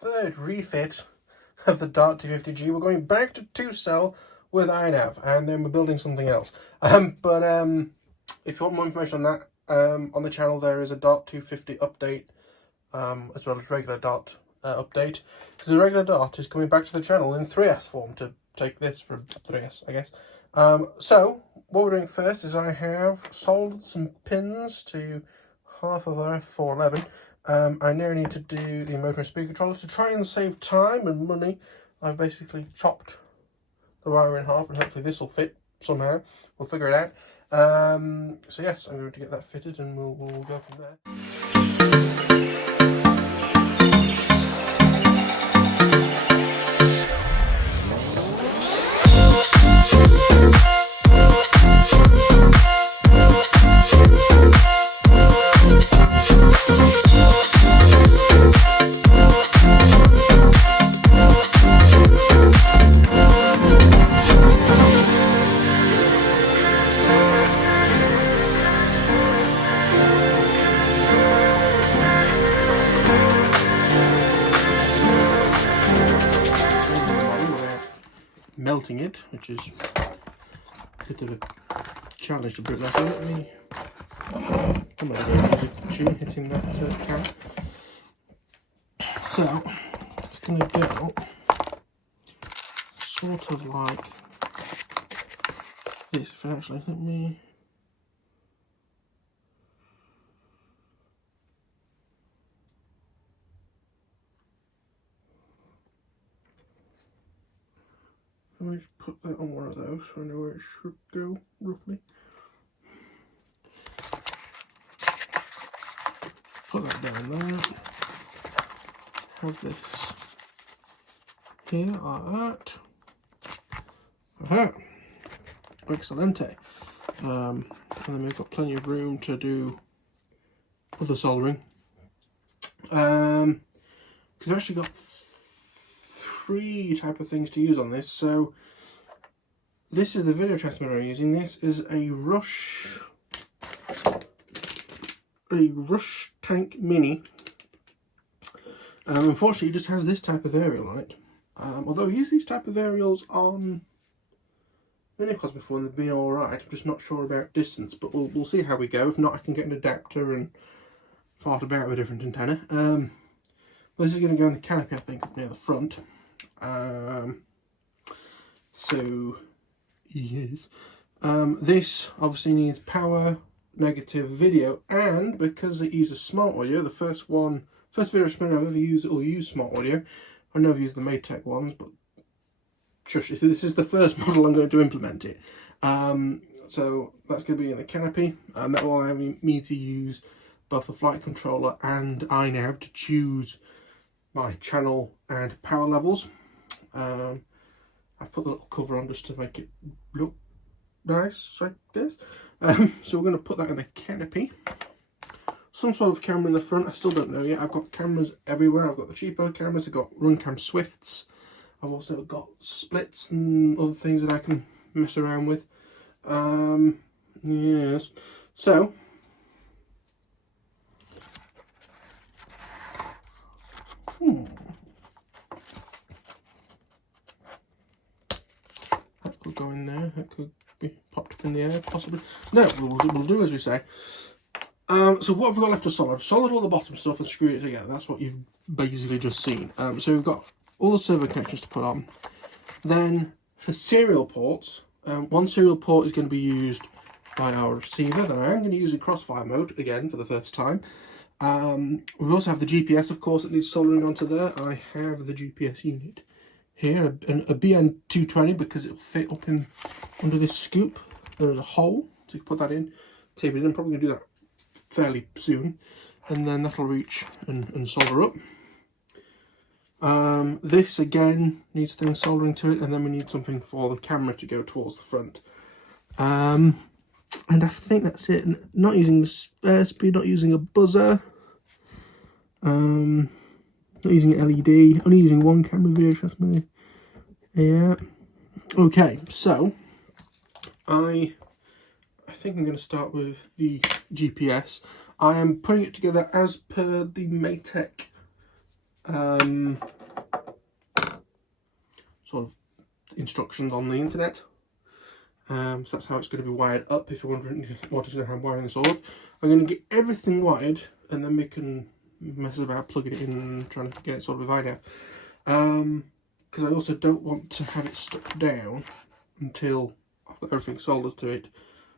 third refit of the Dart 250G. We're going back to 2-cell with iNav, and then we're building something else. If you want more information on that, on the channel there is a Dart 250 update, as well as regular Dart update. Because the regular Dart is coming back to the channel in 3S form to take this from 3S, I guess. So what we're doing first is I have soldered some pins to half of our F411. I now need to do the motor and speed controllers to try and save time and money. I've basically chopped the wire in half, and hopefully this will fit somehow. We'll figure it out. So yes, I'm going to get that fitted, and we'll go from there. Melting it, which is a bit of a challenge to bring that in. Let me come on, tune hitting that can. So it's going to go sort of like this. If I actually let me. Let me just put that on one of those so I know where it should go, roughly. Put that down there. Have this here, like that. Aha! Excelente. And then we've got plenty of room to do other soldering. Because I've actually got 3 type of things to use on this. So this is the video transmitter I'm using. This is a Rush Tank Mini. Unfortunately, it just has this type of aerial on it. Although I've used these type of aerials on minicos before and they've been alright. I'm just not sure about distance, but we'll see how we go. If not, I can get an adapter and fart about with a different antenna. This is going to go in the canopy, I think, up near the front. So yes, this obviously needs power, negative, video, and because it uses smart audio, the first video transmitter I've ever used that will use smart audio. I know I've used the Maytech ones, but shush, this is the first model I'm going to implement it. So that's going to be in the canopy, and that will allow me to use both the flight controller and iNav to choose my channel and power levels. I put the little cover on just to make it look nice like this. So we're going to put that in the canopy. Some sort of camera in the front, I still don't know yet. I've got cameras everywhere. I've got the cheaper cameras, I've got Runcam Swifts. I've also got splits and other things that I can mess around with. Yes. So that could go in there. That could be popped up in the air, possibly. No, we'll do as we say. So what have we got left to solder? I've soldered all the bottom stuff and screwed it together. That's what you've basically just seen. So we've got all the servo connections to put on. Then for serial ports, one serial port is going to be used by our receiver. Then I am going to use in crossfire mode again for the first time. We also have the GPS, of course, that needs soldering onto there. I have the GPS unit here, a BN220, because it'll fit up in under this scoop. There is a hole, so you can put that in, tape it in. I'm probably going to do that fairly soon, and then that'll reach and solder up. This again needs things soldering to it, and then we need something for the camera to go towards the front. And I think that's it. Not using the spare speed, not using a buzzer, not using LED, only using one camera video transmitter. Yeah. Okay, so I think I'm going to start with the GPS. I am putting it together as per the Maytech sort of instructions on the internet. So that's how it's going to be wired up. If you're wondering, wanting to know how I'm wiring this all up, I'm going to get everything wired, and then we can mess about plugging it in and trying to get it sort of divided out. Because I also don't want to have it stuck down until I've got everything soldered to it,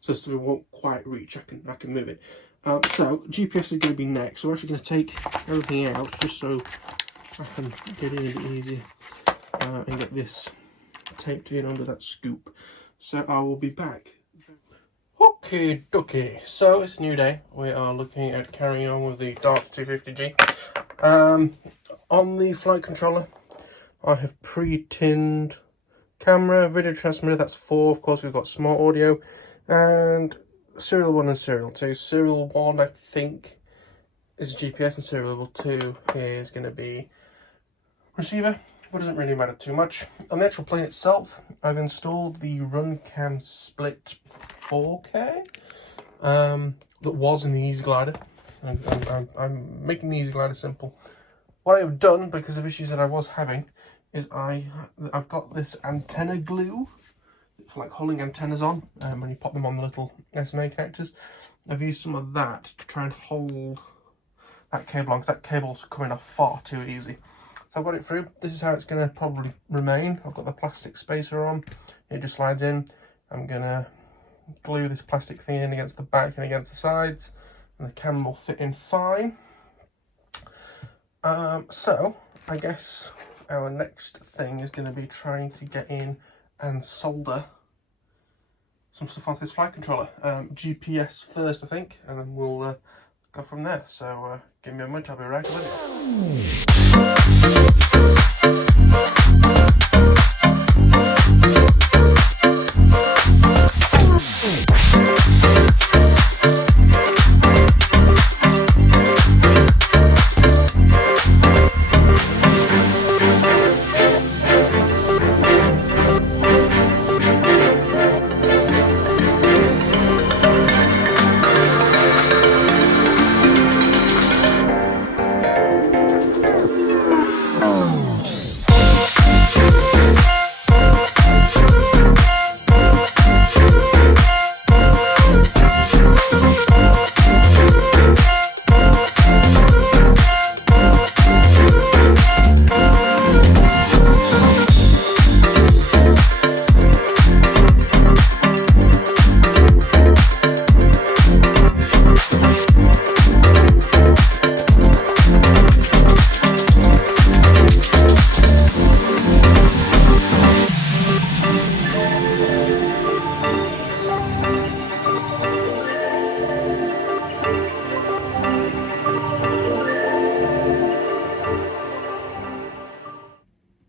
so it won't quite reach. I can move it. So GPS is going to be next. So we're actually going to take everything out just so I can get in a bit easier and get this taped in under that scoop. So I will be back. Okay, dokie. So it's a new day. We are looking at carrying on with the Dart 250G. On the flight controller, I have pre-tinned camera, video transmitter. That's 4. Of course, we've got smart audio, and serial 1 and serial 2. Serial 1, I think, is GPS, and serial 2 is going to be receiver. But doesn't really matter too much. On the actual plane itself, I've installed the RunCam Split 4K that was in the Easy Glider. I'm making the Easy Glider simple. What I've done, because of issues that I was having, is I've got this antenna glue for like holding antennas on when you pop them on the little SMA connectors. I've used some of that to try and hold that cable on, because that cable's coming off far too easy. So I've got it through. This is how it's going to probably remain. I've got the plastic spacer on. It just slides in. I'm going to glue this plastic thing in against the back and against the sides, and the camera will fit in fine. So I guess our next thing is going to be trying to get in and solder some stuff onto this flight controller. GPS first, I think, and then we'll go from there. So give me a moment, I'll be right with you.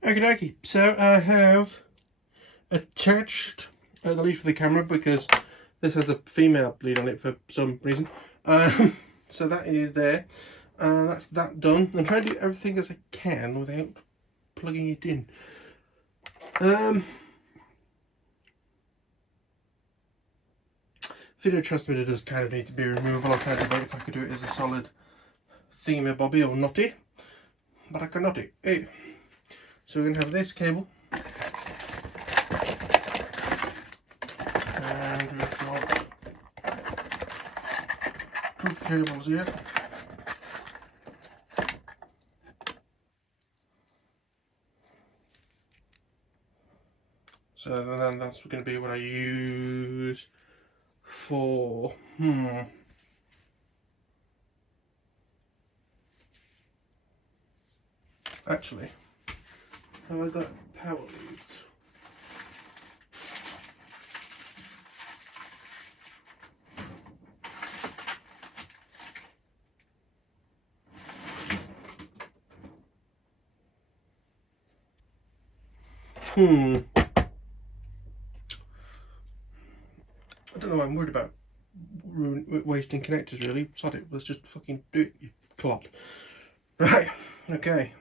Okey-dokey, so I have attached the lead for the camera, because this has a female lead on it for some reason. So that is there. That's that done. I'm trying to do everything as I can without plugging it in. Video transmitter does kind of need to be removable. I'll try to debate if I could do it as a solid theme bobby or knotty, but I can knot it. Hey. So we're going to have this cable, and we've got 2 cables here. So then that's going to be what I use for actually, have I got power leads? I don't know, I'm worried about wasting connectors really. Sod it, let's just fucking do it, you clot. Right, okay.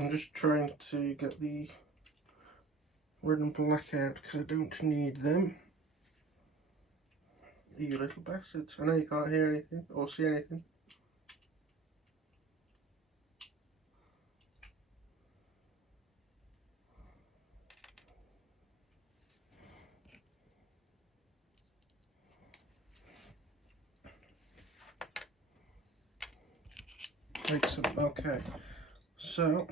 I'm just trying to get the red and black out because I don't need them. You little bastards. I know you can't hear anything or see anything. Excellent. Okay, so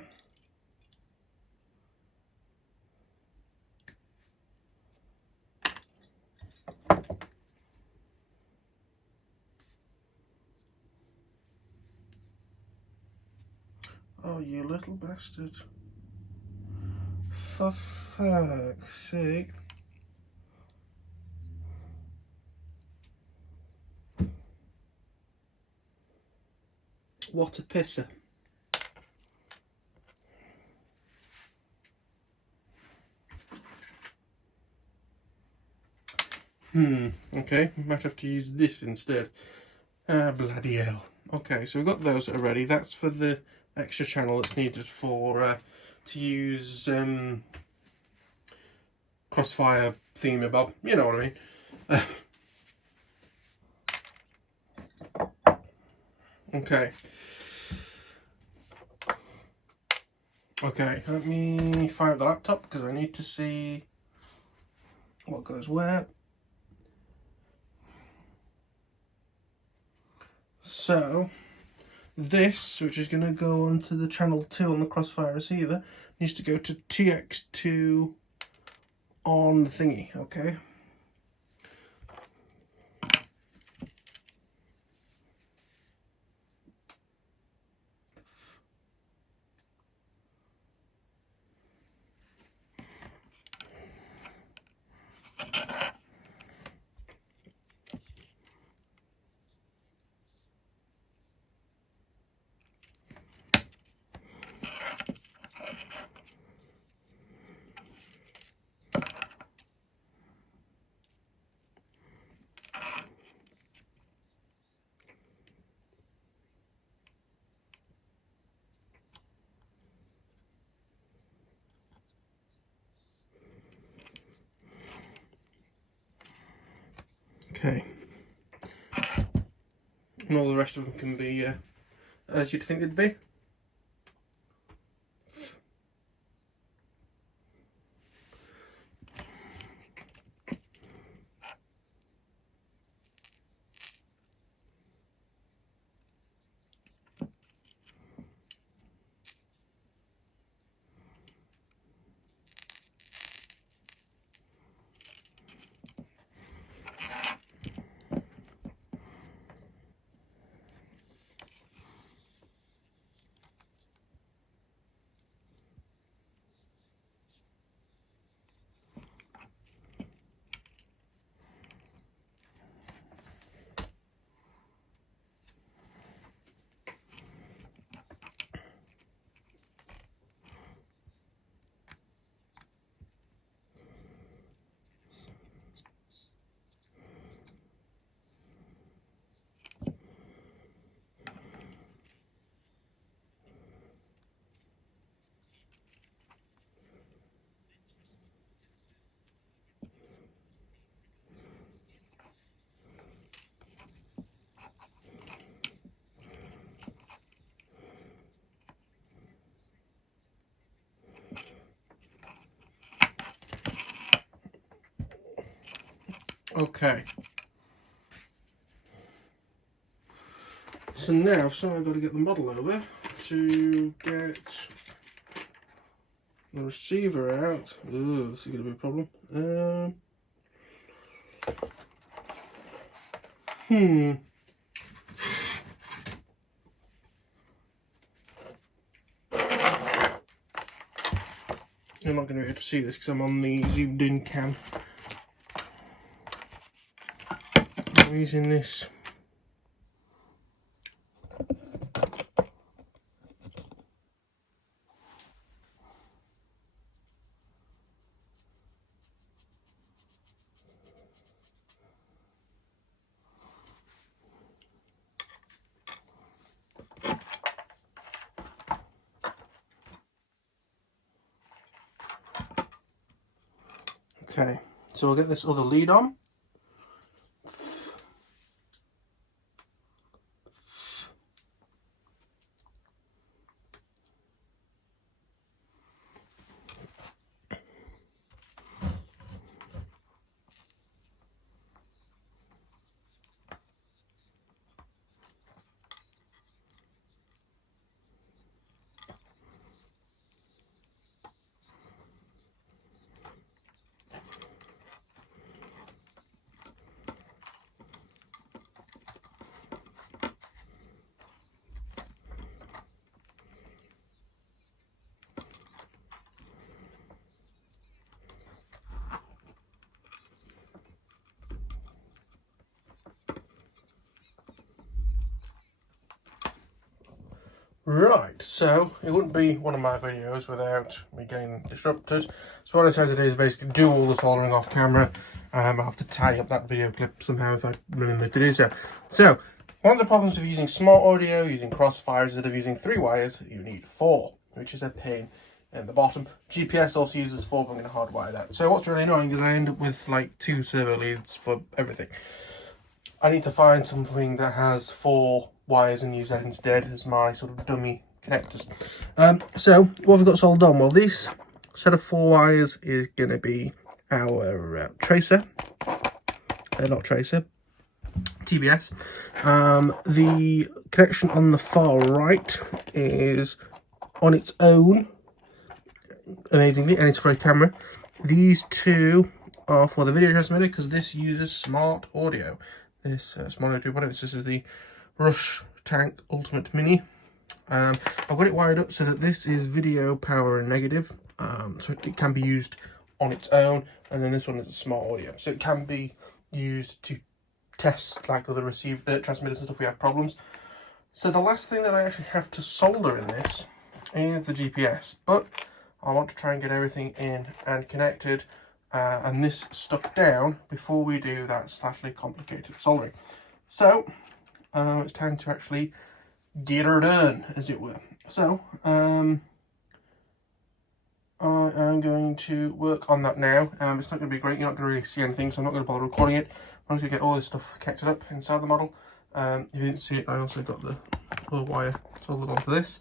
oh, you little bastard. For fuck's sake. What a pisser. Okay, might have to use this instead. Bloody hell. Okay, so we've got those that are ready. That's for the extra channel that's needed for to use crossfire thingamabob. You know what I mean. Okay. Okay, let me fire up the laptop because I need to see what goes where. So, this, which is going to go onto the channel 2 on the crossfire receiver, needs to go to TX2 on the thingy, okay? Okay. And all the rest of them can be as you'd think they'd be. Okay. So now I've somehow got to get the model over to get the receiver out. Ooh, this is going to be a problem. You're not going to be able to see this because I'm on the zoomed in cam. I'm using this. Okay, so we'll get this other lead on. Right, so it wouldn't be one of my videos without me getting disrupted. So what I decided to do is basically do all the soldering off camera. I'll have to tie up that video clip somehow if I remember to do so. So, one of the problems with using smart audio, using crossfire, instead of using 3 wires, you need 4, which is a pain in the bottom. GPS also uses 4, but I'm going to hardwire that. So what's really annoying is I end up with like 2 servo leads for everything. I need to find something that has 4 wires and use that instead as my sort of dummy connectors. So what have we got soldered on? Well, this set of 4 wires is going to be our tracer, not tracer, TBS. The connection on the far right is on its own, amazingly, and it's for a camera. These 2 are for the video transmitter because this uses smart audio. This smart audio 2.0. This is the Rush Tank Ultimate Mini. I've got it wired up so that this is video, power and negative, so it can be used on its own, and then this one is a smart audio, so it can be used to test like other transmitters and stuff we have problems. So the last thing that I actually have to solder in this is the GPS, but I want to try and get everything in and connected and this stuck down before we do that slightly complicated soldering. So it's time to actually get her done, as it were. So I am going to work on that now. It's not going to be great, you're not going to really see anything, so I'm not going to bother recording it. I'm just going to get all this stuff connected up inside the model. If you didn't see it, I also got the little wire soldered onto this,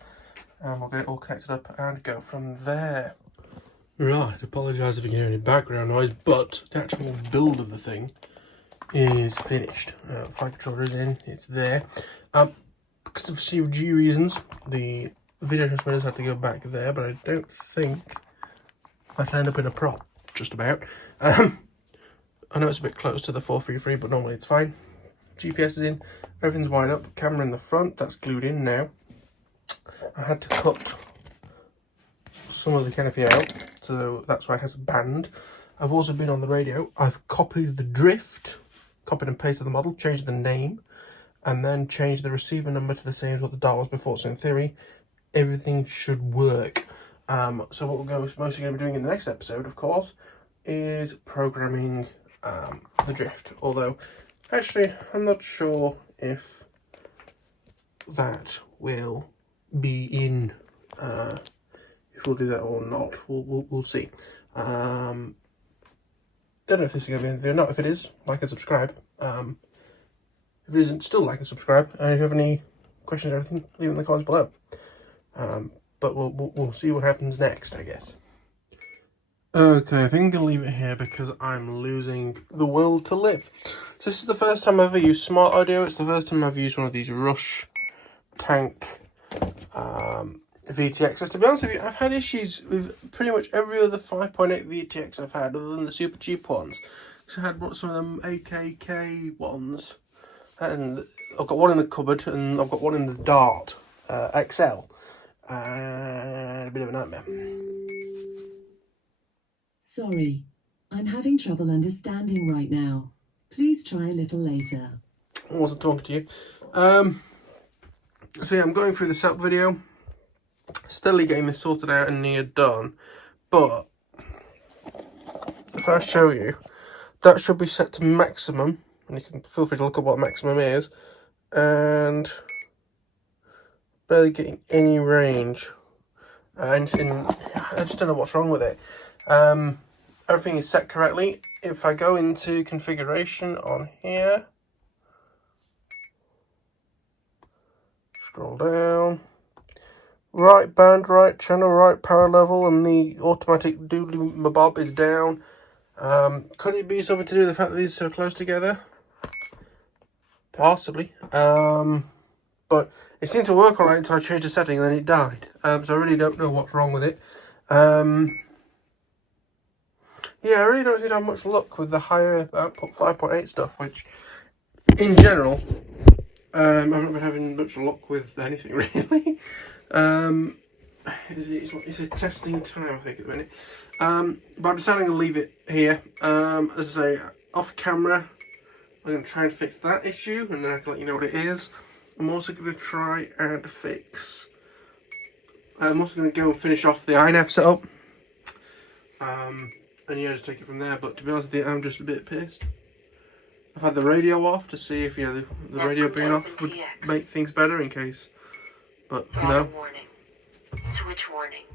and we'll get it all connected up and go from there. Right, apologise if you can hear any background noise, but the actual build of the thing is finished. Flight controller is in, it's there. Because of CFG reasons, the video transmitters had to go back there, but I don't think that'll end up in a prop, just about. I know it's a bit close to the 433, but normally it's fine. GPS is in, everything's wired up, camera in the front, that's glued in now. I had to cut some of the canopy out, so that's why it has a band. I've also been on the radio. I've copied the drift, copied and pasted the model, changed the name, and then changed the receiver number to the same as what the dial was before. So in theory, everything should work. So what we're mostly going to be doing in the next episode, of course, is programming the drift. Although, actually, I'm not sure if that will be in. If we'll do that or not, we'll see. Don't know if this is going to be in the video. Not if it is, like and subscribe. If it isn't, still like and subscribe. And if you have any questions or anything, leave it in the comments below. But we'll see what happens next, I guess. Okay, I think I'm going to leave it here because I'm losing the will to live. So this is the first time I've ever used smart audio. It's the first time I've used one of these Rush Tank VTXs. To be honest with you, I've had issues with pretty much every other 5.8 VTX I've had, other than the super cheap ones. So I had some of them AKK ones, and I've got one in the cupboard, and I've got one in the Dart XL, and a bit of a nightmare. Sorry, I'm having trouble understanding right now. Please try a little later. I wasn't talking to you. So yeah, I'm going through the setup video, steadily getting this sorted out and near done, but if I show you, that should be set to maximum, and you can feel free to look up what maximum is, and barely getting any range, and I just don't know what's wrong with it. everything is set correctly. If I go into configuration on here, scroll down, right band, right channel, right power level, and the automatic doodly mabob is down. Could it be something to do with the fact that these are so close together? Possibly. But it seemed to work alright until I changed the setting and then it died. So I really don't know what's wrong with it. Yeah, I really don't seem to have much luck with the higher output 5.8 stuff, which in general, I've not been having much luck with anything really. It's a testing time, I think, at the minute. But I'm deciding to leave it here. As I say, off camera, I'm going to try and fix that issue, and then I can let you know what it is. I'm also going to try and fix... I'm also going to go and finish off the iNav setup. And yeah, just take it from there. But to be honest with you, I'm just a bit pissed. I've had the radio off to see if, you know, the radio being off would make things better in case. But no. Warning. Switch warning.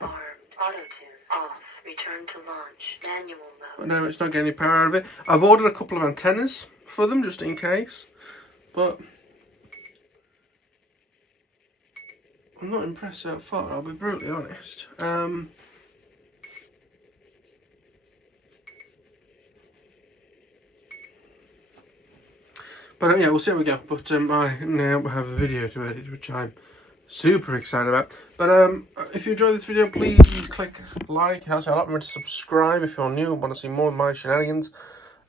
Armed. Auto tune off. Return to launch. Manual mode. But no, it's not getting any power out of it. I've ordered a couple of antennas for them just in case. But I'm not impressed so far, I'll be brutally honest. But yeah, we'll see how we go. But I now have a video to edit, which I'm super excited about. But if you enjoyed this video, please click like. It helps me a lot. Remember to subscribe if you're new and want to see more of my shenanigans.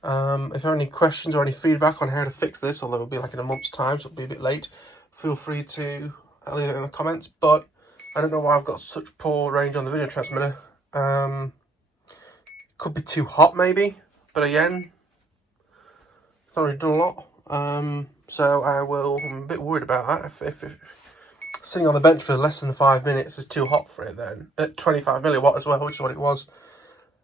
If you have any questions or any feedback on how to fix this, although it'll be like in a month's time, so it'll be a bit late, feel free to leave it in the comments. But I don't know why I've got such poor range on the video transmitter. Could be too hot maybe, but again, it's not really done a lot. So I'm a bit worried about that. If sitting on the bench for less than 5 minutes is too hot for it, then at 25 milliwatt as well, which is what it was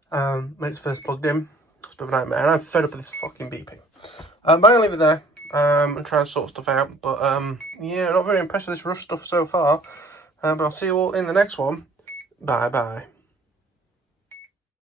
when it's first plugged in. It's a bit of a nightmare, and I'm fed up with this fucking beeping. But I'm gonna leave it there and try and sort stuff out. But yeah, not very impressed with this rush stuff so far. But I'll see you all in the next one. Bye bye.